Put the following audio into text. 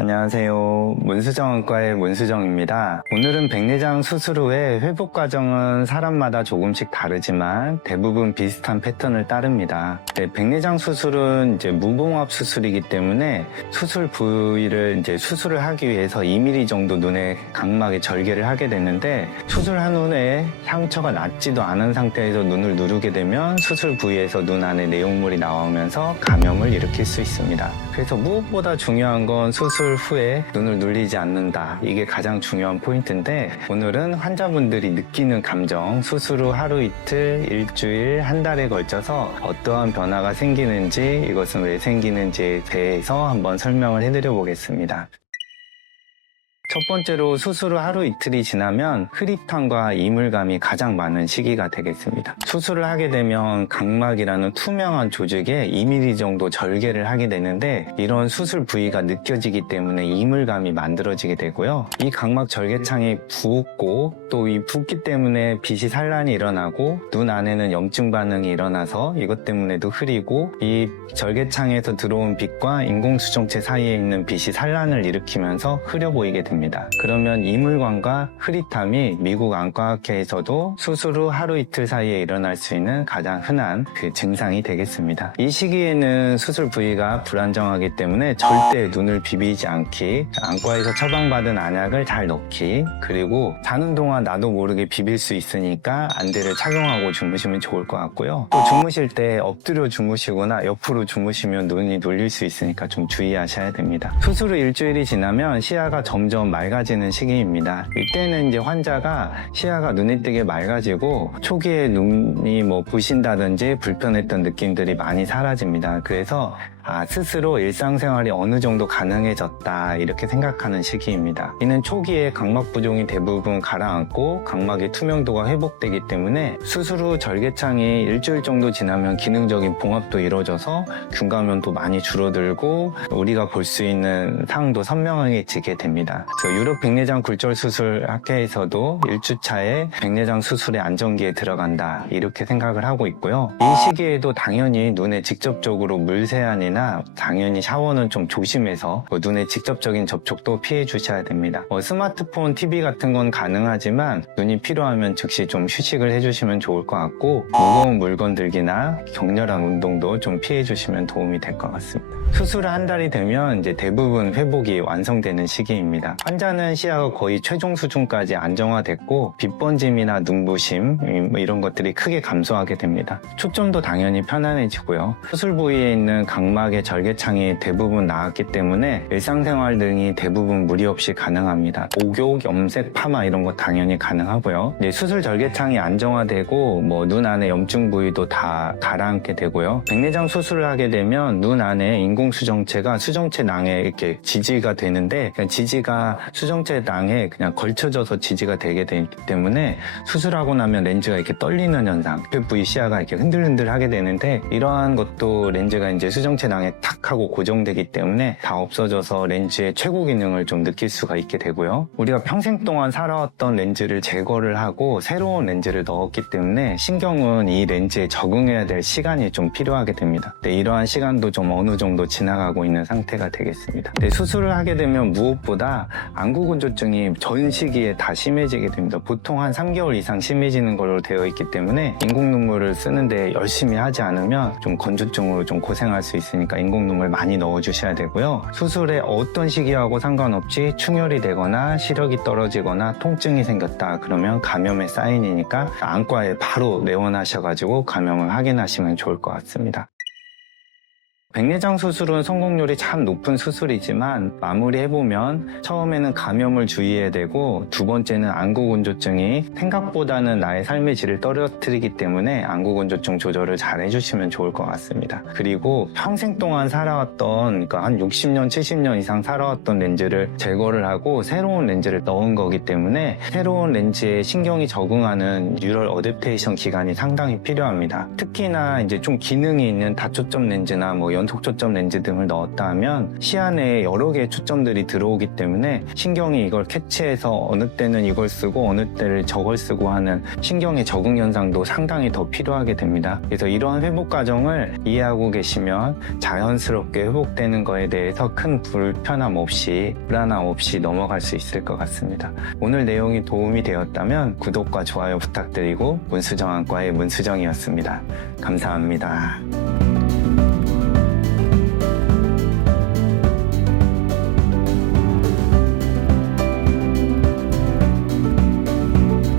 안녕하세요. 문수정원과의 문수정입니다. 오늘은 백내장 수술 후에 회복 과정은 사람마다 조금씩 다르지만 대부분 비슷한 패턴을 따릅니다. 백내장 수술은 이제 무봉합 수술이기 때문에 수술 부위를 이제 수술을 하기 위해서 2mm 정도 눈의 각막에 절개를 하게 되는데, 수술한 후에 상처가 낫지도 않은 상태에서 눈을 누르게 되면 수술 부위에서 눈 안에 내용물이 나오면서 감염을 일으킬 수 있습니다. 그래서 무엇보다 중요한 건 수술 후에 눈을 눌리지 않는다. 이게 가장 중요한 포인트인데, 오늘은 환자분들이 느끼는 감정, 수술 후 하루 이틀, 일주일, 한 달에 걸쳐서 어떠한 변화가 생기는지, 이것은 왜 생기는지에 대해서 한번 설명을 해드려 보겠습니다. 첫 번째로 수술 후 하루 이틀이 지나면 흐릿함과 이물감이 가장 많은 시기가 되겠습니다. 수술을 하게 되면 각막이라는 투명한 조직에 2mm 정도 절개를 하게 되는데, 이런 수술 부위가 느껴지기 때문에 이물감이 만들어지게 되고요. 이 각막 절개창이 붓고, 또 이 붓기 때문에 빛이 산란이 일어나고 눈 안에는 염증 반응이 일어나서 이것 때문에도 흐리고, 이 절개창에서 들어온 빛과 인공수정체 사이에 있는 빛이 산란을 일으키면서 흐려 보이게 됩니다. 그러면 이물감과 흐릿함이 미국 안과학회에서도 수술 후 하루 이틀 사이에 일어날 수 있는 가장 흔한 그 증상이 되겠습니다. 이 시기에는 수술 부위가 불안정하기 때문에 절대 눈을 비비지 않기, 안과에서 처방받은 안약을 잘 넣기, 그리고 자는 동안 나도 모르게 비빌 수 있으니까 안대를 착용하고 주무시면 좋을 것 같고요. 또 주무실 때 엎드려 주무시거나 옆으로 주무시면 눈이 눌릴 수 있으니까 좀 주의하셔야 됩니다. 수술 후 일주일이 지나면 시야가 점점 맑아지는 시기입니다. 이때는 이제 환자가 시야가 눈에 띄게 맑아지고 초기에 눈이 부신다든지 불편했던 느낌들이 많이 사라집니다. 그래서 스스로 일상생활이 어느 정도 가능해졌다, 이렇게 생각하는 시기입니다. 이는 초기에 각막 부종이 대부분 가라앉고 각막의 투명도가 회복되기 때문에 수술 후 절개창이 일주일 정도 지나면 기능적인 봉합도 이루어져서 균감염도 많이 줄어들고 우리가 볼 수 있는 상도 선명해지게 됩니다. 유럽 백내장 굴절 수술 학회에서도 1주차에 백내장 수술의 안정기에 들어간다, 이렇게 생각을 하고 있고요. 이 시기에도 당연히 눈에 직접적으로 물세안이나 당연히 샤워는 좀 조심해서 눈의 직접적인 접촉도 피해 주셔야 됩니다. 스마트폰, TV 같은 건 가능하지만 눈이 필요하면 즉시 좀 휴식을 해주시면 좋을 것 같고, 무거운 물건 들기나 격렬한 운동도 좀 피해 주시면 도움이 될 것 같습니다. 수술 한 달이 되면 이제 대부분 회복이 완성되는 시기입니다. 환자는 시야가 거의 최종 수준까지 안정화됐고 빛번짐이나 눈부심 이런 것들이 크게 감소하게 됩니다. 초점도 당연히 편안해지고요. 수술 부위에 있는 각막의 절개창이 대부분 나았기 때문에 일상생활 등이 대부분 무리 없이 가능합니다. 목욕, 염색, 파마 이런 거 당연히 가능하고요. 수술 절개창이 안정화되고 눈 안에 염증 부위도 다 가라앉게 되고요. 백내장 수술을 하게 되면 눈 안에 인공수정체가 수정체 낭에 이렇게 지지가 되는데, 지지가 수정체 낭에 그냥 걸쳐져서 지지가 되게 되기 때문에 수술하고 나면 렌즈가 이렇게 떨리는 현상, 옆에 부위 시야가 이렇게 흔들흔들 하게 되는데, 이러한 것도 렌즈가 이제 수정체 낭에 탁 하고 고정되기 때문에 다 없어져서 렌즈의 최고 기능을 좀 느낄 수가 있게 되고요. 우리가 평생 동안 살아왔던 렌즈를 제거를 하고 새로운 렌즈를 넣었기 때문에 신경은 이 렌즈에 적응해야 될 시간이 좀 필요하게 됩니다. 이러한 시간도 좀 어느 정도 지나가고 있는 상태가 되겠습니다. 수술을 하게 되면 무엇보다 안구건조증이 전 시기에 다 심해지게 됩니다. 보통 한 3개월 이상 심해지는 걸로 되어 있기 때문에 인공눈물을 쓰는데 열심히 하지 않으면 좀 건조증으로 좀 고생할 수 있으니까 인공눈물 많이 넣어주셔야 되고요. 수술의 어떤 시기하고 상관없이 충혈이 되거나 시력이 떨어지거나 통증이 생겼다 그러면 감염의 사인이니까 안과에 바로 내원하셔가지고 감염을 확인하시면 좋을 것 같습니다. 백내장 수술은 성공률이 참 높은 수술이지만 마무리해보면 처음에는 감염을 주의해야 되고, 두 번째는 안구건조증이 생각보다는 나의 삶의 질을 떨어뜨리기 때문에 안구건조증 조절을 잘 해주시면 좋을 것 같습니다. 그리고 평생 동안 살아왔던, 그러니까 한 60년, 70년 이상 살아왔던 렌즈를 제거를 하고 새로운 렌즈를 넣은 거기 때문에 새로운 렌즈에 신경이 적응하는 뉴럴 어댑테이션 기간이 상당히 필요합니다. 특히나 이제 좀 기능이 있는 다초점 렌즈나 연속 초점 렌즈 등을 넣었다 하면 시야 내에 여러 개의 초점들이 들어오기 때문에 신경이 이걸 캐치해서 어느 때는 이걸 쓰고 어느 때를 저걸 쓰고 하는 신경의 적응 현상도 상당히 더 필요하게 됩니다. 그래서 이러한 회복 과정을 이해하고 계시면 자연스럽게 회복되는 거에 대해서 큰 불편함 없이 불안함 없이 넘어갈 수 있을 것 같습니다. 오늘 내용이 도움이 되었다면 구독과 좋아요 부탁드리고 문수정안과의 문수정이었습니다. 감사합니다.